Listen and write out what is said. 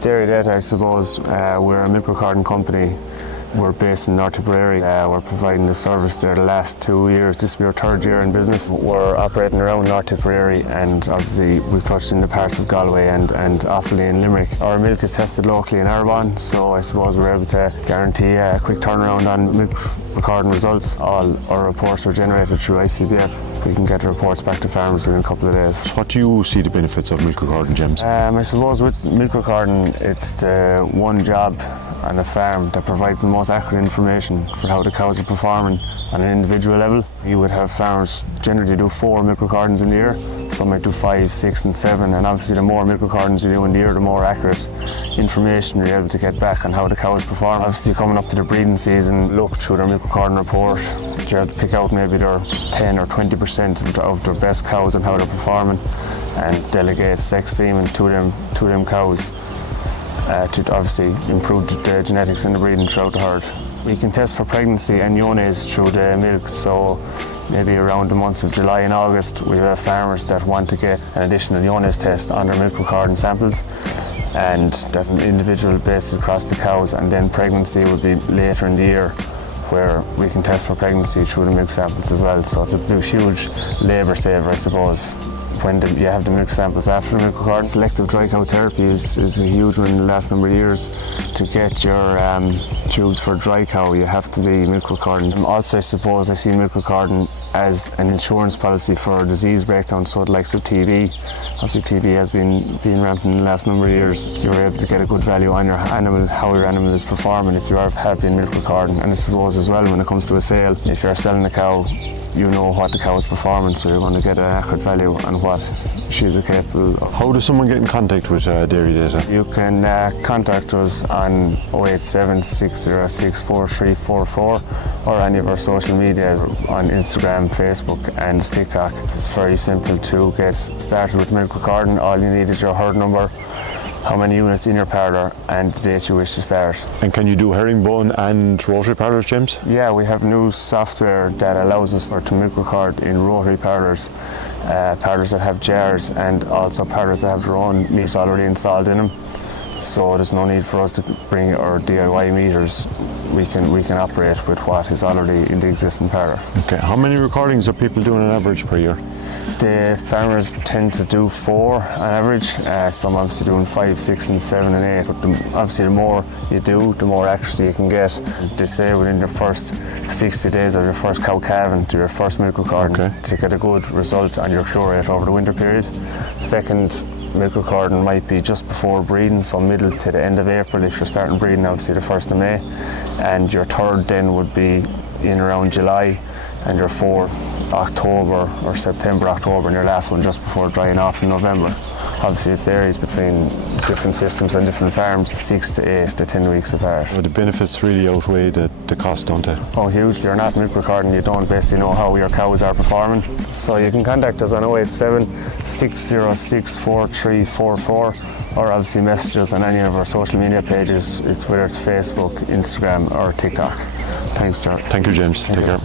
Dairy Data, I suppose, we're a milk recording company. We're based in North Tipperary. We're providing the service there the last 2 years. This will be our third year in business. We're operating around North Tipperary, and obviously we've touched in the parts of Galway and Offaly and Limerick. Our milk is tested locally in Arbon, so I suppose we're able to guarantee a quick turnaround on milk recording results. All our reports are generated through ICBF. We can get the reports back to farmers within a couple of days. What do you see the benefits of milk recording, James? I suppose with milk recording, it's the one job on a farm that provides the most accurate information for how the cows are performing on an individual level. You would have farmers generally do 4 milk recordings in the year. Some might do 5, 6 and 7, and obviously the more milk recordings you do in the year, the more accurate information you're able to get back on how the cows perform. Obviously coming up to the breeding season, look through their milk recording report. You're able to pick out maybe their 10 or 20% of their best cows and how they're performing, and delegate sex semen to them cows. To obviously improve the genetics and the breeding throughout the herd. We can test for pregnancy and iones through the milk, so maybe around the months of July and August we have farmers that want to get an additional iones test on their milk recording samples, and that's an individual basis across the cows, and then pregnancy would be later in the year where we can test for pregnancy through the milk samples as well, so it's a huge labour saver, I suppose. When you have the milk samples after the milk recording. Selective dry cow therapy is a huge one in the last number of years. To get your tubes for dry cow, you have to be milk recording. Also, I suppose I see milk recording as an insurance policy for disease breakdown, so the likes of TB. Obviously TB has been rampant in the last number of years. You're able to get a good value on your animal, how your animal is performing if you have been milk recording. And I suppose as well when it comes to a sale, if you're selling a cow, you know what the cow is performing, so you're going to get an accurate value on what she's capable of. How does someone get in contact with Dairy Data? You can contact us on 087 606 4344 or any of our social medias on Instagram, Facebook and TikTok. It's very simple to get started with milk recording. All you need is your herd number, how many units in your parlour and the date you wish to start. And can you do herringbone and rotary parlours, James? Yeah, we have new software that allows us to milk record in rotary parlours, parlours that have jars, and also parlours that have their own meters already installed in them. So there's no need for us to bring our DIY meters. We can operate with what is already in the existing parlour. Okay, how many recordings are people doing on average per year? The farmers tend to do 4 on average. Some obviously doing 5, 6 and 7 and 8. But obviously the more you do, the more accuracy you can get. They say within the first 60 days of your first cow calving to your first milk recording, to get a good result on your cure rate over the winter period. Second milk recording might be just before breeding, so middle to the end of April if you're starting breeding, obviously the 1st of May. And your third then would be in around July, and your 4th October or September, October, and your last one just before drying off in November. Obviously it varies between different systems and different farms, 6 to 8 to 10 weeks apart. Well, the benefits really outweigh the cost, don't they? Oh, hugely. You're not milk recording, you don't basically know how your cows are performing. So you can contact us on 087 606 4344 or obviously message us on any of our social media pages, whether it's Facebook, Instagram or TikTok. Thanks, Stuart. Thank you, James. Take care.